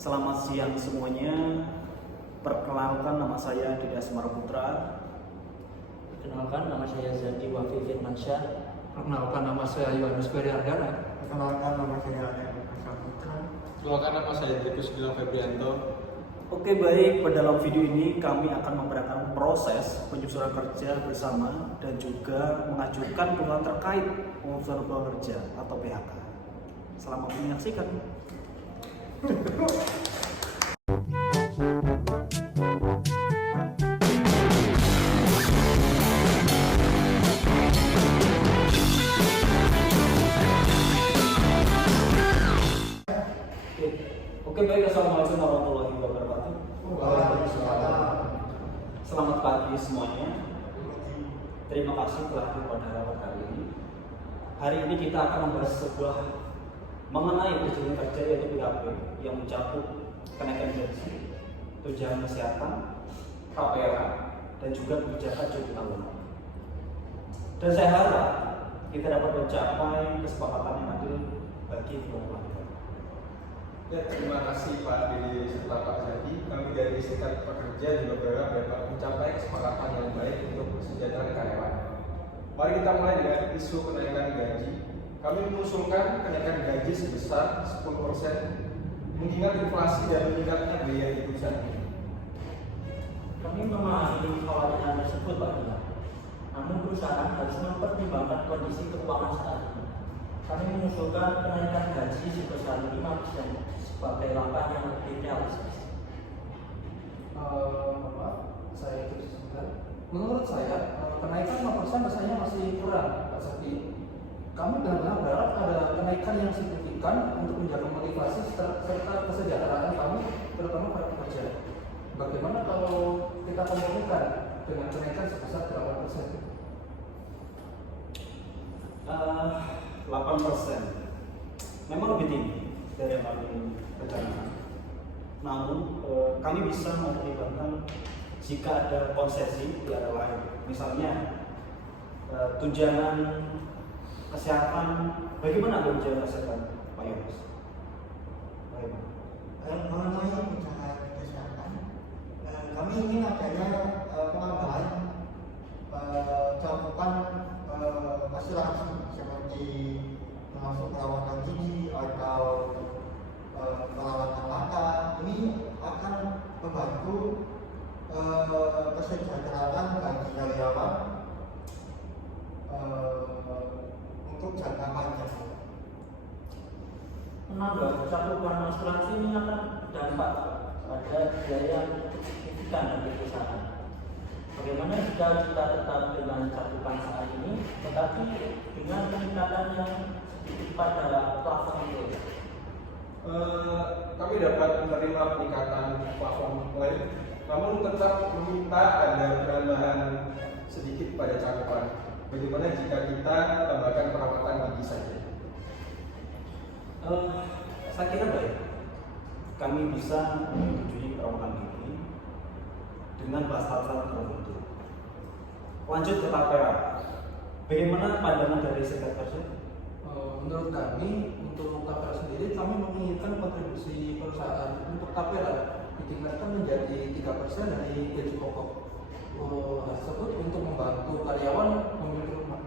Selamat siang semuanya. Perkenalkan, nama saya Didi Asmara Putra. Perkenalkan, nama saya Zaki Wafi Firmansyah. Perkenalkan, nama saya Yohanes Ferry Ardana. Perkenalkan, nama saya Adel Putra. Perkenalkan, nama saya Trikus Gilang Febrianto. Oke, baik, pada dalam video ini kami akan memperlihatkan proses penyusunan kerja bersama dan juga mengajukan penguatan terkait pengusulan hubungan kerja atau PHK. Selamat menyaksikan. Oke, baik, assalamualaikum warahmatullahi wabarakatuh. Selamat pagi semuanya. Terima kasih telah hadir pada rapat hari ini. Hari ini kita akan membahas sebuah mengenai perjanjian kerja yaitu PHK yang mencakup kenaikan gaji, tunjangan kesehatan, KPR, dan juga kebijakan cuti tahunan. Dan saya harap kita dapat mencapai kesepakatan yang adil bagi kedua belah pihak. Ya, terima kasih Pak Didi serta Pak Zaki. Kami dari Serikat Pekerja juga berharap dapat mencapai kesepakatan yang baik untuk kesejahteraan karyawan. Mari kita mulai dengan isu kenaikan gaji. Kami mengusulkan kenaikan gaji sebesar 10%, mengingat inflasi dan meningkatnya biaya hidup saat ini. Kami memahami kekhawatiran tersebut, Pak Dina. Namun perusahaan harus mempertimbangkan kondisi keuangan saat ini. Kami mengusulkan kenaikan gaji sebesar 5% sebagai langkah yang lebih realistis. Saya itu sebentar. Menurut saya, kenaikan 5% rasanya masih kurang, Pak Zaki. Kami benar-benar berharap ada kenaikan yang signifikan untuk menjaga motivasi serta kesejahteraan kami, terutama para pekerja. Bagaimana kalau kita kompromikan dengan kenaikan sebesar 8%? 8% memang lebih tinggi dari yang kami rencanakan. Namun kami bisa mempertimbangkan jika ada konsesi di area lain, misalnya tunjangan kesehatan. Bagaimana tunjangan kesehatan, Pak Yohanes? Mengenai tunjangan kesehatan, kami ingin adanya penambahan cakupan asuransi seperti termasuk perawatan gigi atau perawatan mata. Ini akan membantu kesejahteraan bagi karyawan untuk jangka panjang. Menambah cakupan asuransi ini akan berdampak pada biaya yang cukup signifikan bagi perusahaan. Bagaimana jika kita tetap dengan cakupan saat ini, tetapi dengan peningkatan yang sedikit pada plafon itu? Kami dapat menerima peningkatan plafon klaim, namun tetap meminta ada penambahan sedikit pada cakupan. Bagaimana jika kita tambahkan perawatan gigi saja? Saya kira baik. Kami bisa menyetujui perawatan gigi dengan syarat-syarat tertentu. Lanjut ke tapera. Bagaimana pandangan dari Serikat Kerja? Menurut kami, untuk tapera sendiri, kami menginginkan kontribusi perusahaan untuk tapera ditingkatkan menjadi 3% dari gaji pokok tersebut untuk membantu karyawan memiliki rumah.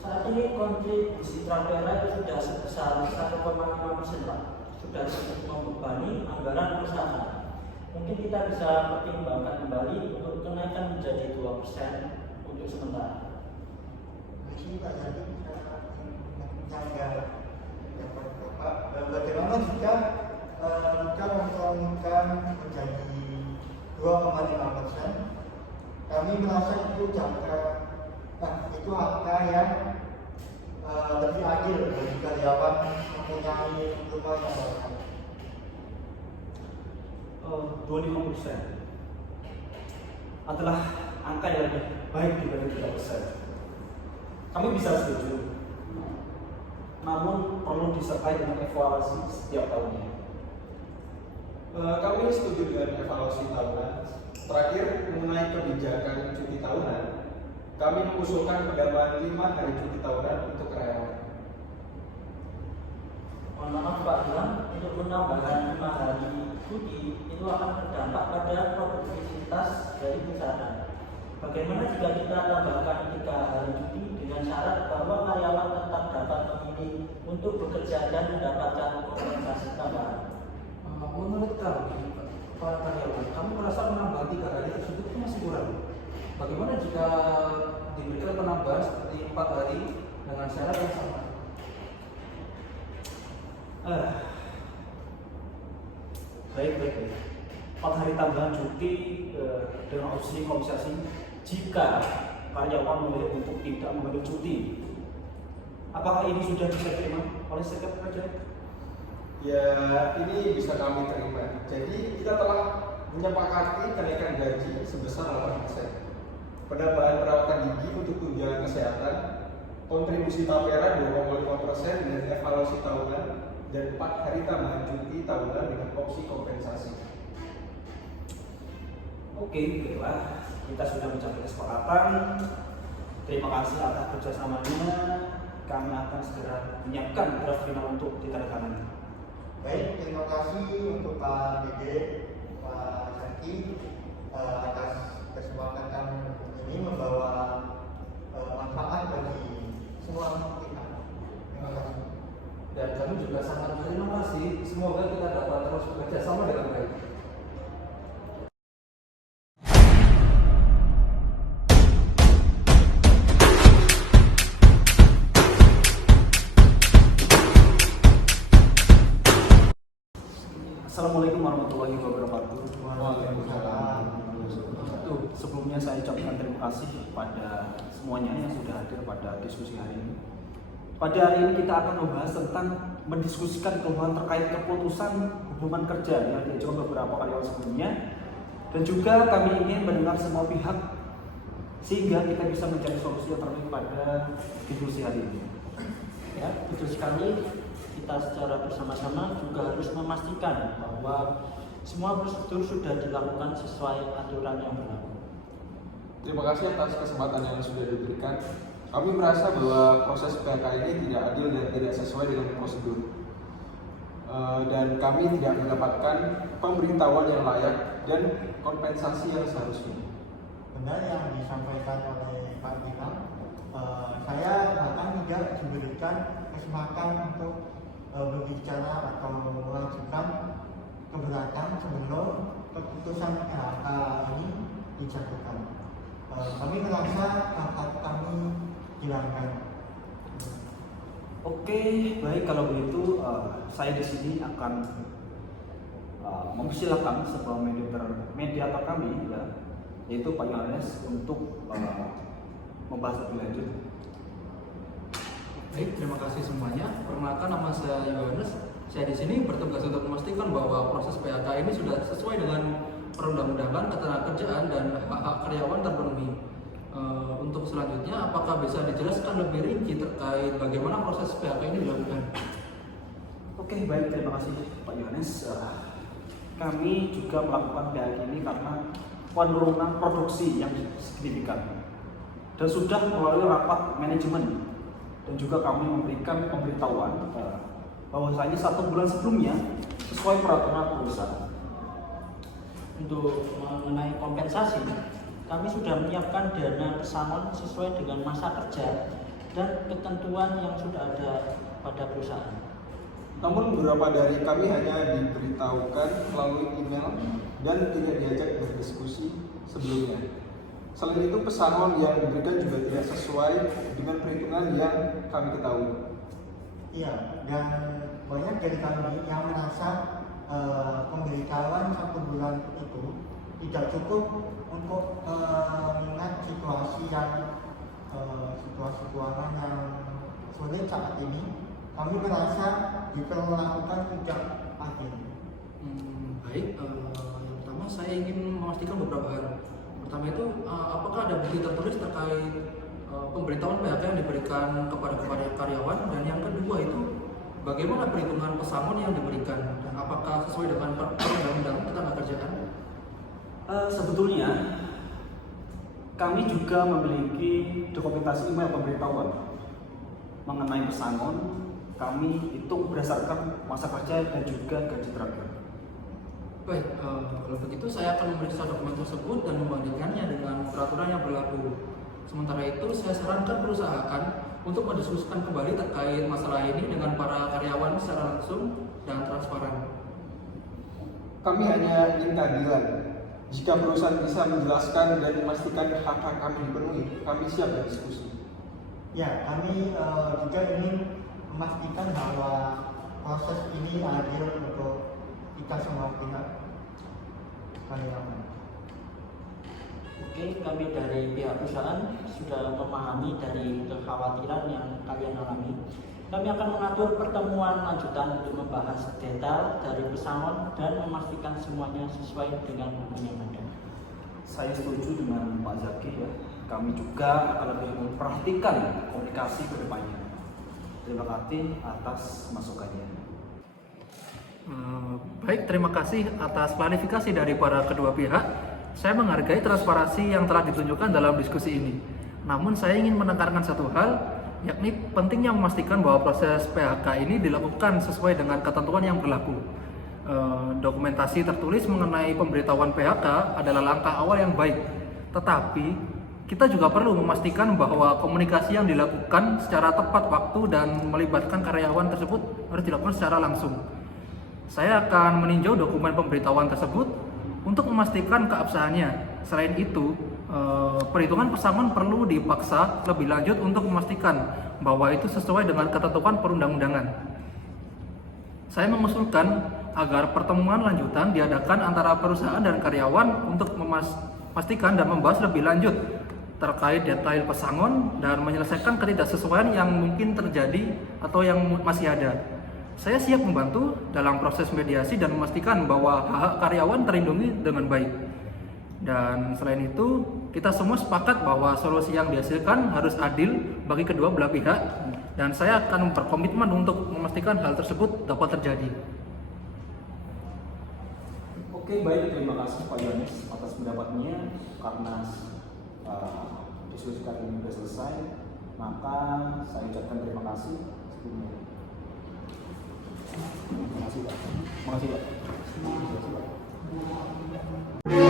Saat ini kontribusi tapera itu sudah sebesar 1,5%, Pak. Sudah cukup membebani anggaran perusahaan. Mungkin kita bisa pertimbangkan kembali untuk kenaikan menjadi 2% untuk sementara. Mungkin Pak Zaki bisa menambah Bapak, bagaimana jika kita mempromosikan menjadi 2,5%? Kami merasa itu itu angka yang lebih adil bagi karyawan mempunyai rumah yang baik. 25% adalah angka yang lebih baik dibanding 3%. Kami bisa setuju, namun perlu disertai dengan evaluasi setiap tahunnya. Kami setuju dengan evaluasi tahunan. Terakhir, mengenai kebijakan cuti tahunan, kami mengusulkan penambahan 5 hari cuti tahunan untuk karyawan. Mohon maaf Pak Tuan, untuk menambahkan 5 hari cuti itu akan berdampak pada produktivitas dari perusahaan. Bagaimana jika kita tambahkan 3 hari cuti dengan syarat bahwa karyawan tetap dapat memilih untuk bekerja dan mendapatkan kompensasi tambahan? Menurut kami, para karyawan, kami merasa penambahan 3 hari tersebut itu masih kurang. Bagaimana jika diberikan penambahan seperti 4 hari dengan syarat yang sama? Baik. 4 hari tambahan cuti dengan opsi kompensasi jika karyawan memilih untuk tidak mengambil cuti. Apakah ini sudah bisa diterima oleh serikat pekerja? Ya, ini bisa kami terima. Jadi kita telah menyepakati kenaikan gaji sebesar 8%. Penambahan perawatan gigi untuk tunjangan kesehatan, kontribusi tapera 2,5% dengan evaluasi tahunan, dan 4 hari tambahan cuti tahunan dengan opsi kompensasi. Oke, baiklah. Kita sudah mencapai kesepakatan. Terima kasih atas kerjasamanya. Kami akan segera menyiapkan draft final untuk ditandatangani. Baik, terima kasih untuk Pak Dede, Pak Zaki atas kesepakatan ini membawa manfaat bagi semua pihak. Terima kasih. Dan kami juga sangat berterima kasih. Semoga kita dapat terus bekerja sama dengan baik. Assalamualaikum warahmatullahi wabarakatuh. Waalaikumsalam. Sebelumnya saya ucapkan terima kasih kepada semuanya yang sudah hadir pada diskusi hari ini. Pada hari ini kita akan membahas tentang mendiskusikan keluhan terkait keputusan hubungan kerja yang diajukan beberapa karyawan sebelumnya, dan juga kami ingin mendengar semua pihak sehingga kita bisa mencari solusi yang terbaik pada diskusi hari ini. Ya, betul sekali. Kita secara bersama-sama juga harus memastikan bahwa semua prosedur sudah dilakukan sesuai aturan yang berlaku. Terima kasih atas kesempatan yang sudah diberikan. Kami merasa bahwa proses PHK ini tidak adil dan tidak sesuai dengan prosedur. Dan kami tidak mendapatkan pemberitahuan yang layak dan kompensasi yang seharusnya. Benar yang disampaikan oleh Pak Gilang, saya bahkan tidak diberikan kesempatan untuk berbicara atau mengajukan keberatan sebelum keputusan PHK ini dijatuhkan. Kami merasa hak kami hilangkan. Oke, baik kalau begitu saya di sini akan mempersilahkan sebuah mediator kami, ya, yaitu Pak Yohanes untuk membahas lebih lanjut. Baik, terima kasih semuanya. Perkenalkan, nama saya Yohanes. Saya di sini bertugas untuk memastikan bahwa proses PHK ini sudah sesuai dengan perundang-undangan ketenagakerjaan dan hak-hak karyawan terpenuhi. Untuk selanjutnya, apakah bisa dijelaskan lebih rinci terkait bagaimana proses PHK ini dilakukan? Oke, baik, terima kasih Pak Yohanes. Kami juga melakukan PHK ini karena penurunan produksi yang signifikan dan sudah melalui rapat manajemen, dan juga kami memberikan pemberitahuan bahwasanya 1 bulan sebelumnya sesuai peraturan perusahaan. Untuk mengenai kompensasi, kami sudah menyiapkan dana pesangon sesuai dengan masa kerja dan ketentuan yang sudah ada pada perusahaan. Namun beberapa dari kami hanya diberitahukan melalui email dan tidak diajak berdiskusi sebelumnya. Selain itu, pesangon yang diberikan juga tidak sesuai dengan perhitungan yang kami ketahui. Iya, dan banyak dari kami yang merasa pemberitahuan 1 bulan itu tidak cukup untuk mengingat situasi keuangan yang sulit saat ini. Kami merasa diperlakukan tidak adil. Baik, yang pertama saya ingin memastikan beberapa hal. Pertama itu, apakah ada bukti tertulis terkait pemberitahuan PHK yang diberikan kepada karyawan, dan yang kedua itu bagaimana perhitungan pesangon yang diberikan dan apakah sesuai dengan perundang-undangan ketenagakerjaan? Sebetulnya kami juga memiliki dokumentasi email pemberitahuan mengenai pesangon kami hitung berdasarkan masa kerja dan juga gaji terakhir. Baik, kalau begitu saya akan memeriksa dokumen tersebut dan membandingkannya dengan peraturan yang berlaku. Sementara itu, saya sarankan perusahaan untuk mendiskusikan kembali terkait masalah ini dengan para karyawan secara langsung dan transparan. Kami hanya ingin keadilan. Jika perusahaan bisa menjelaskan dan memastikan hak-hak kami dipenuhi, kami siap berdiskusi. Ya, kami juga ingin memastikan bahwa proses ini adil untuk kita semua pihak karyawan. Oke, kami dari pihak perusahaan sudah memahami dari kekhawatiran yang kalian alami. Kami akan mengatur pertemuan lanjutan untuk membahas detail dari pesangon dan memastikan semuanya sesuai dengan hukum yang ada. Saya setuju dengan Pak Zaki ya. Kami juga akan lebih memperhatikan komunikasi ke depannya. Terima kasih atas masukannya. Baik, terima kasih atas klarifikasi dari para kedua pihak. Saya menghargai transparansi yang telah ditunjukkan dalam diskusi ini. Namun saya ingin menekankan satu hal, yakni pentingnya memastikan bahwa proses PHK ini dilakukan sesuai dengan ketentuan yang berlaku. Dokumentasi tertulis mengenai pemberitahuan PHK adalah langkah awal yang baik. Tetapi kita juga perlu memastikan bahwa komunikasi yang dilakukan secara tepat waktu dan melibatkan karyawan tersebut harus dilakukan secara langsung. Saya akan meninjau dokumen pemberitahuan tersebut untuk memastikan keabsahannya. Selain itu, perhitungan pesangon perlu dipaksa lebih lanjut untuk memastikan bahwa itu sesuai dengan ketentuan perundang-undangan. Saya mengusulkan agar pertemuan lanjutan diadakan antara perusahaan dan karyawan untuk memastikan dan membahas lebih lanjut terkait detail pesangon dan menyelesaikan ketidaksesuaian yang mungkin terjadi atau yang masih ada. Saya siap membantu dalam proses mediasi dan memastikan bahwa hak-hak karyawan terlindungi dengan baik. Dan selain itu, kita semua sepakat bahwa solusi yang dihasilkan harus adil bagi kedua belah pihak, dan saya akan berkomitmen untuk memastikan hal tersebut dapat terjadi. Oke, baik, terima kasih Pak Yohanes atas pendapatnya. Karena diskusi kali ini sudah selesai, maka saya ucapkan terima kasih sebelumnya. Terima kasih Pak. Terima kasih Pak. Terima kasih Pak.